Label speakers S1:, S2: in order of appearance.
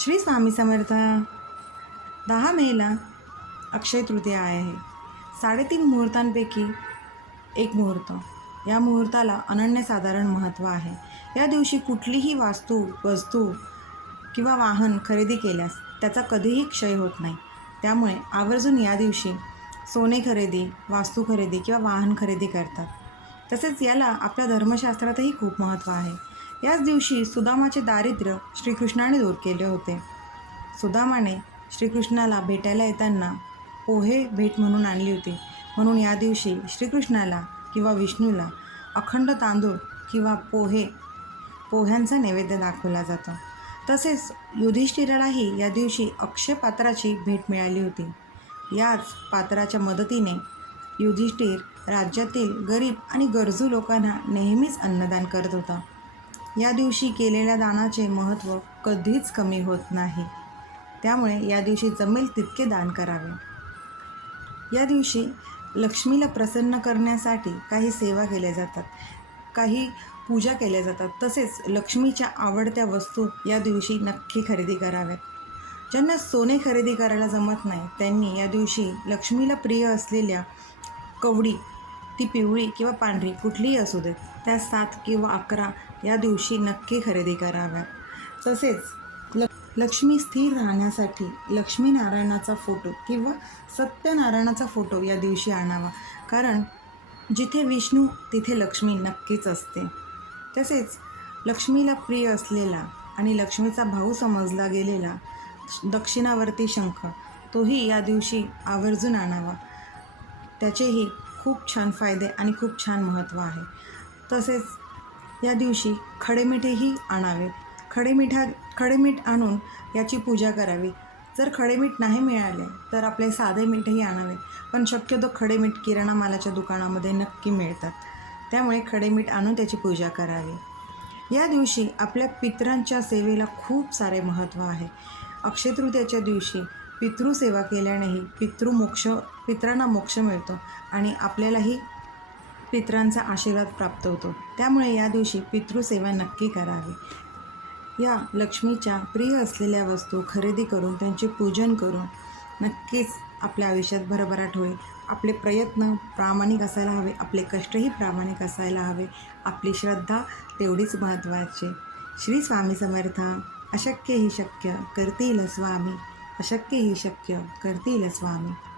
S1: श्री स्वामी समर्थ. दहा मेला अक्षय तृतीया आहे. साडेतीन मुहूर्तांपैकी एक मुहूर्त. या मुहूर्ताला अनन्यसाधारण महत्त्व आहे. या दिवशी कुठलीही वास्तू वस्तू किंवा वाहन खरेदी केल्यास त्याचा कधीही क्षय होत नाही. त्यामुळे आवर्जून या दिवशी सोने खरेदी वास्तू खरेदी किंवा वाहन खरेदी करतात. तसेच याला आपल्या धर्मशास्त्रातही खूप महत्त्व आहे. याच दिवशी सुदामाचे दारिद्र्य श्रीकृष्णाने दूर केले होते. सुदामाने श्रीकृष्णाला भेटायला येताना पोहे भेट म्हणून आणली होती. म्हणून या दिवशी श्रीकृष्णाला किंवा विष्णूला अखंड तांदूळ किंवा पोहे पोह्यांचा नैवेद्य दाखवला जातो. तसेच युधिष्ठिरालाही या दिवशी अक्षय पात्राची भेट मिळाली होती. याच पात्राच्या मदतीने युधिष्ठिर राज्यातील गरीब आणि गरजू लोकांना नेहमीच अन्नदान करत होता. या दिवशी केलेल्या दानाचे महत्त्व कधीच कमी होत नाही. त्यामुळे या दिवशी जमेल तितके दान करावे. या दिवशी लक्ष्मीला प्रसन्न करण्यासाठी काही सेवा केल्या जातात. काही पूजा केल्या जातात. तसेच लक्ष्मीच्या आवडत्या वस्तू या दिवशी नक्की खरेदी कराव्यात. ज्यांना सोने खरेदी करायला जमत नाही त्यांनी या दिवशी लक्ष्मीला प्रिय असलेल्या कवडी ती पिवळी किंवा पांढरी कुठलीही असू देत त्या सात किंवा अकरा या दिवशी नक्की खरेदी कराव्यात. तसेच ल लक्ष्मी स्थिर राहण्यासाठी लक्ष्मीनारायणाचा फोटो किंवा सत्यनारायणाचा फोटो या दिवशी आणावा. कारण जिथे विष्णू तिथे लक्ष्मी नक्कीच असते. तसेच लक्ष्मीला प्रिय असलेला आणि लक्ष्मीचा भाऊ समजला गेलेला दक्षिणावर्ती शंख तोही या दिवशी आवर्जून आणावा. त्याचेही खूप छान फायदे आणि खूप छान महत्त्व आहे. तसेच या दिवशी खडेमीठेही आणावे. खडेमिठा खडेमीठ आणून याची पूजा करावी. जर खडेमीठ नाही मिळाले तर आपले साधे मीठही आणावे. पण शक्यतो खडेमीठ किराणा मालाच्या दुकानामध्ये नक्की मिळतात. त्यामुळे खडेमीठ आणून त्याची पूजा करावी. या दिवशी आपल्या पितरांच्या सेवेला खूप सारे महत्त्व आहे. अक्षयतृतीयाच्या दिवशी पितृसेवा केल्यानेही पितृमोक्ष पितरांना मोक्ष मिळतो आणि आपल्यालाही पितरांचा आशीर्वाद प्राप्त होतो. त्यामुळे या दिवशी पितृसेवा नक्की करावी. या लक्ष्मीच्या प्रिय असलेल्या वस्तू खरेदी करून त्यांचे पूजन करून नक्कीच आपल्या आयुष्यात भरभराट होईल. आपले प्रयत्न प्रामाणिक असायला हवे आपले कष्टही प्रामाणिक असायला हवे. आपली श्रद्धा तेवढीच महत्त्वाची. श्री स्वामी समर्थ अशक्य ही शक्य करतील स्वामी. अशक्य ही शक्य. करतील स्वामी.